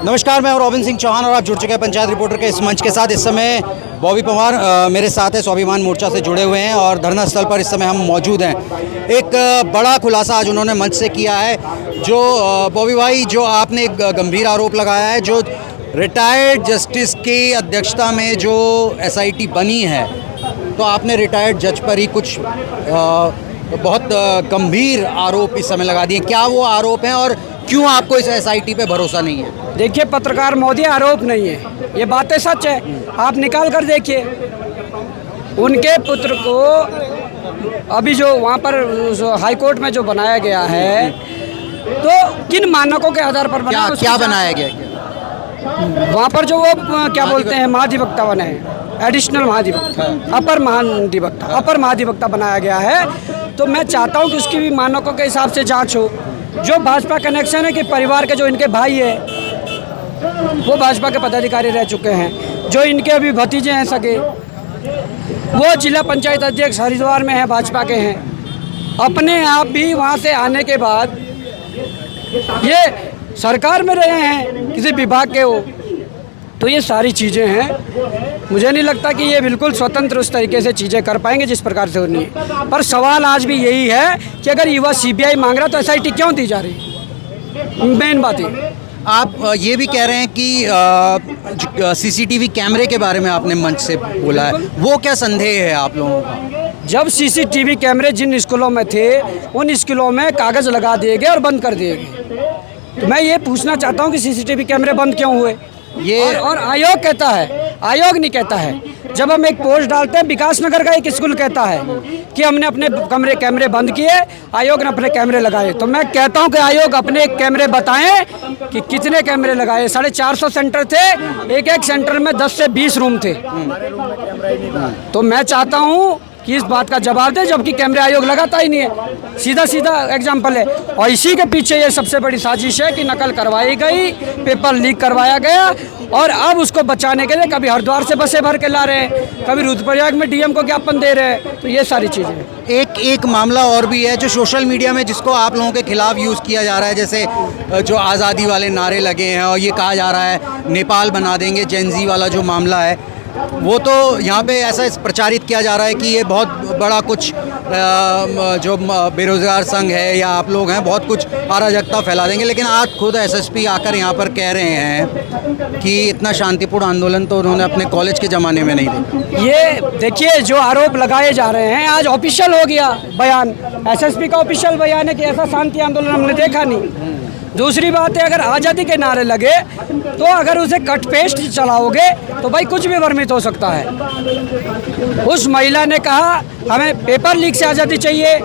नमस्कार, मैं रॉबिन सिंह चौहान और आप जुड़ चुके हैं पंचायत रिपोर्टर के इस मंच के साथ। इस समय बॉबी पवार मेरे साथ है, स्वाभिमान मोर्चा से जुड़े हुए हैं और धरना स्थल पर इस समय हम मौजूद हैं। एक बड़ा खुलासा आज उन्होंने मंच से किया है। जो बॉबी भाई, जो आपने एक गंभीर आरोप लगाया है, जो रिटायर्ड जस्टिस की अध्यक्षता में जो SIT बनी है, तो आपने रिटायर्ड जज पर ही कुछ बहुत गंभीर आरोप इस समय लगा दिए। क्या वो आरोप हैं और क्यों आपको इस SIT पे भरोसा नहीं है? देखिए पत्रकार महोदय, आरोप नहीं है, ये बातें सच है। आप निकाल कर देखिए, उनके पुत्र को अभी जो वहाँ पर हाई कोर्ट में जो बनाया गया है, तो किन मानकों के आधार पर बना? क्या बनाया गया? वहाँ पर जो वो क्या बोलते हैं, महाधिवक्ता बने हैं, एडिशनल महाधिवक्ता, अपर महाधिवक्ता बनाया गया है। तो मैं चाहता हूँ कि उसकी भी मानकों के हिसाब से जांच हो। जो भाजपा कनेक्शन है कि परिवार के जो इनके भाई है वो भाजपा के पदाधिकारी रह चुके हैं, जो इनके अभी भतीजे हैं सगे, वो जिला पंचायत अध्यक्ष हरिद्वार में है, भाजपा के हैं। अपने आप भी वहाँ से आने के बाद ये सरकार में रहे हैं, किसी विभाग के हो, तो ये सारी चीज़ें हैं। मुझे नहीं लगता कि ये बिल्कुल स्वतंत्र उस तरीके से चीज़ें कर पाएंगे जिस प्रकार से होनी है। पर सवाल आज भी यही है कि अगर युवा CBI मांग रहा तो SIT क्यों दी जा रही? मेन बात है। आप ये भी कह रहे हैं कि CCTV कैमरे के बारे में आपने मंच से बोला है, वो क्या संदेह है आप लोगों का? जब CCTV कैमरे जिन स्कूलों में थे, उन स्कूलों में कागज़ लगा दिए गए और बंद कर दिए गए। तो मैं ये पूछना चाहता हूँ कि CCTV कैमरे बंद क्यों हुए? ये और आयोग कहता है, आयोग नहीं कहता है। जब हम एक पोस्ट डालते हैं, विकास नगर का एक स्कूल कहता है कि हमने अपने कैमरे बंद किए, आयोग ने अपने कैमरे लगाए। तो मैं कहता हूं कि आयोग अपने कैमरे बताएं कि कितने कैमरे लगाए। 450 सेंटर थे, एक सेंटर में 10 से 20 रूम थे। तो मैं चाहता हूं कि इस बात का जवाब दे, जबकि कैमरे आयोग लगाता ही नहीं है। सीधा एग्जाम्पल है। और इसी के पीछे ये सबसे बड़ी साजिश है कि नकल करवाई गई, पेपर लीक करवाया गया, और अब उसको बचाने के लिए कभी हरिद्वार से बसें भर के ला रहे हैं, कभी रुद्रप्रयाग में DM को ज्ञापन दे रहे हैं। तो ये सारी चीज़ें। एक मामला और भी है जो सोशल मीडिया में, जिसको आप लोगों के खिलाफ यूज़ किया जा रहा है, जैसे जो आज़ादी वाले नारे लगे हैं और ये कहा जा रहा है नेपाल बना देंगे, जेन ज़ी वाला जो मामला है, वो तो यहाँ पे ऐसा प्रचारित किया जा रहा है कि ये बहुत बड़ा कुछ जो बेरोज़गार संघ है या आप लोग हैं, बहुत कुछ अराजकता फैला देंगे। लेकिन आज खुद SSP आकर यहाँ पर कह रहे हैं कि इतना शांतिपूर्ण आंदोलन तो उन्होंने अपने कॉलेज के ज़माने में नहीं देखा। ये देखिए, जो आरोप लगाए जा रहे हैं, आज ऑफिशियल हो गया बयान, SSP का ऑफिशियल बयान है कि ऐसा शांति आंदोलन हमने देखा नहीं। दूसरी बात है, अगर आज़ादी के नारे लगे तो अगर उसे कट पेस्ट चलाओगे तो भाई कुछ भी वर्णित हो सकता है। उस महिला ने कहा हमें पेपर लीक से आज़ादी चाहिए,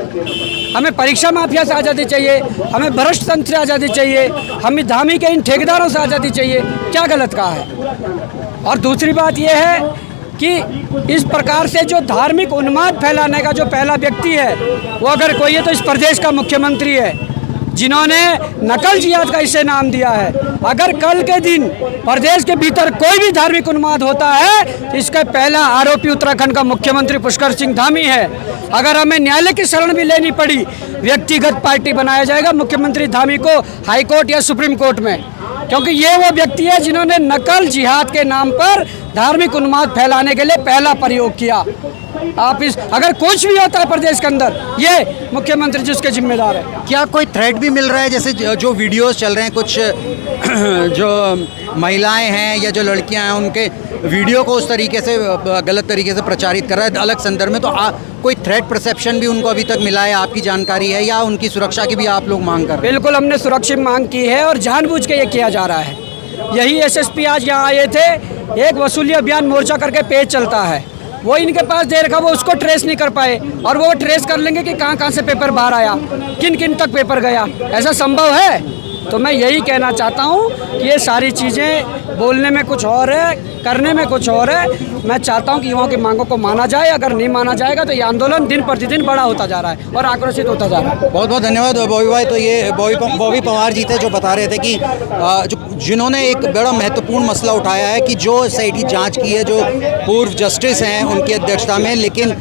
हमें परीक्षा माफिया से आज़ादी चाहिए, हमें भ्रष्ट तंत्र से आज़ादी चाहिए, हमें धामी के इन ठेकेदारों से आज़ादी चाहिए। क्या गलत कहा है? और दूसरी बात यह है कि इस प्रकार से जो धार्मिक उन्माद फैलाने का जो पहला व्यक्ति है, वो अगर कोई है तो इस प्रदेश का मुख्यमंत्री है, जिन्होंने नकल जिहाद का इसे नाम दिया है। अगर कल के दिन प्रदेश के भीतर कोई भी धार्मिक उन्माद होता है तो इसका पहला आरोपी उत्तराखंड का मुख्यमंत्री पुष्कर सिंह धामी है। अगर हमें न्यायालय की शरण भी लेनी पड़ी, व्यक्तिगत पार्टी बनाया जाएगा मुख्यमंत्री धामी को हाई कोर्ट या सुप्रीम कोर्ट में, क्योंकि ये वो व्यक्ति है जिन्होंने नकल जिहाद के नाम पर धार्मिक उन्माद फैलाने के लिए पहला प्रयोग किया। आप इस अगर कुछ भी होता है प्रदेश के अंदर, ये मुख्यमंत्री जिसके जिम्मेदार है। क्या कोई थ्रेट भी मिल रहा है? जैसे जो वीडियोस चल रहे हैं, कुछ जो महिलाएं हैं या जो लड़कियां हैं, उनके वीडियो को उस तरीके से गलत तरीके से प्रचारित कर रहा है अलग संदर्भ में, तो कोई थ्रेट परसेप्शन भी उनको अभी तक मिला है? आपकी जानकारी है या उनकी सुरक्षा की भी आप लोग मांग कर रहे हैं? बिल्कुल, हमने सुरक्षा मांग की है और जानबूझ के ये किया जा रहा है। यही SSP आज यहाँ आए थे, एक वसूली अभियान मोर्चा करके पेज चलता है, वो इनके पास दे रखा, वो उसको ट्रेस नहीं कर पाए, और वो ट्रेस कर लेंगे कि कहाँ से पेपर बाहर आया, किन किन तक पेपर गया। ऐसा संभव है? तो मैं यही कहना चाहता हूँ कि ये सारी चीज़ें बोलने में कुछ और है, करने में कुछ और है। मैं चाहता हूं कि युवाओं की मांगों को माना जाए। अगर नहीं माना जाएगा तो ये आंदोलन दिन प्रतिदिन बड़ा होता जा रहा है और आक्रोशित होता जा रहा है। बहुत बहुत धन्यवाद बॉबी भाई। तो ये बॉबी पंवार जी थे जो बता रहे थे कि जिन्होंने एक बड़ा महत्वपूर्ण मसला उठाया है कि जो एसआईटी जांच की है, जो पूर्व जस्टिस हैं उनकी अध्यक्षता में, लेकिन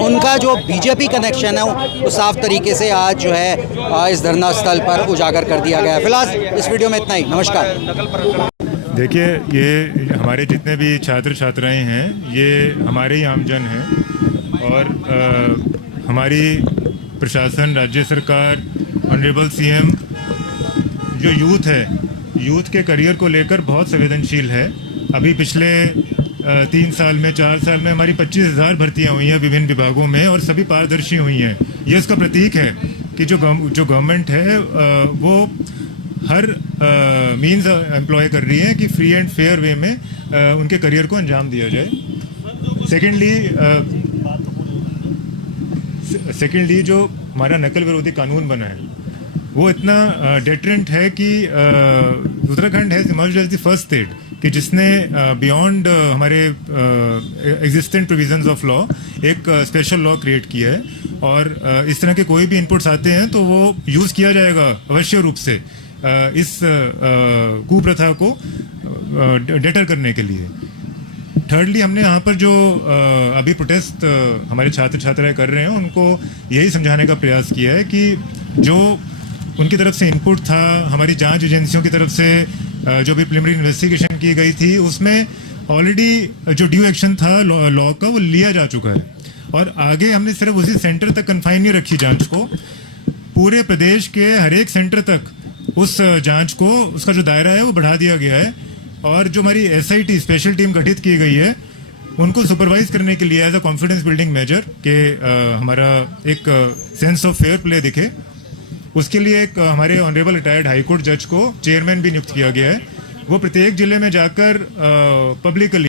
उनका जो बीजेपी कनेक्शन है वो साफ तरीके से आज जो है इस धरना स्थल पर उजागर कर दिया गया है। फिलहाल इस वीडियो में इतना ही। नमस्कार। देखिए, ये हमारे जितने भी छात्र छात्राएं हैं ये हमारे ही आमजन हैं और हमारी प्रशासन, राज्य सरकार, ऑनरेबल सीएम जो यूथ है, यूथ के करियर को लेकर बहुत संवेदनशील है। अभी पिछले 3 साल में, 4 साल में हमारी 25,000 भर्तियां हुई हैं विभिन्न विभागों में और सभी पारदर्शी हुई हैं। ये इसका प्रतीक है कि जो गवर्नमेंट है वो हर मीन्स एम्प्लॉय कर रही है कि फ्री एंड फेयर वे में उनके करियर को अंजाम दिया जाए। सेकेंडली जो हमारा नकल विरोधी कानून बना है वो इतना डेटरेंट है कि Uttarakhand has emerged as the first state कि जिसने बियॉन्ड हमारे एग्जिस्टेंट प्रोविजंस ऑफ लॉ एक स्पेशल लॉ क्रिएट किया है और इस तरह के कोई भी इनपुट्स आते हैं तो वो यूज़ किया जाएगा अवश्य रूप से इस कुप्रथा को डेटर करने के लिए। थर्डली, हमने यहाँ पर जो अभी प्रोटेस्ट हमारे छात्र छात्राएं कर रहे हैं उनको यही समझाने का प्रयास किया है कि जो उनकी तरफ से इनपुट था, हमारी जांच एजेंसियों की तरफ से जो भी प्रिलिमिनरी इन्वेस्टिगेशन की गई थी उसमें ऑलरेडी जो ड्यू एक्शन था लॉ का वो लिया जा चुका है और आगे हमने सिर्फ उसी सेंटर तक कन्फाइन नहीं रखी जांच को, पूरे प्रदेश के हर एक सेंटर तक उस जांच को, उसका जो दायरा है वो बढ़ा दिया गया है और जो हमारी एसआईटी स्पेशल टीम गठित की गई है उनको सुपरवाइज करने के लिए as a confidence building measure के हमारा एक सेंस ऑफ फेयर प्ले दिखे, उसके लिए एक हमारे ऑनरेबल रिटायर्ड हाईकोर्ट जज को चेयरमैन भी नियुक्त किया गया है। वो प्रत्येक जिले में जाकर पब्लिकली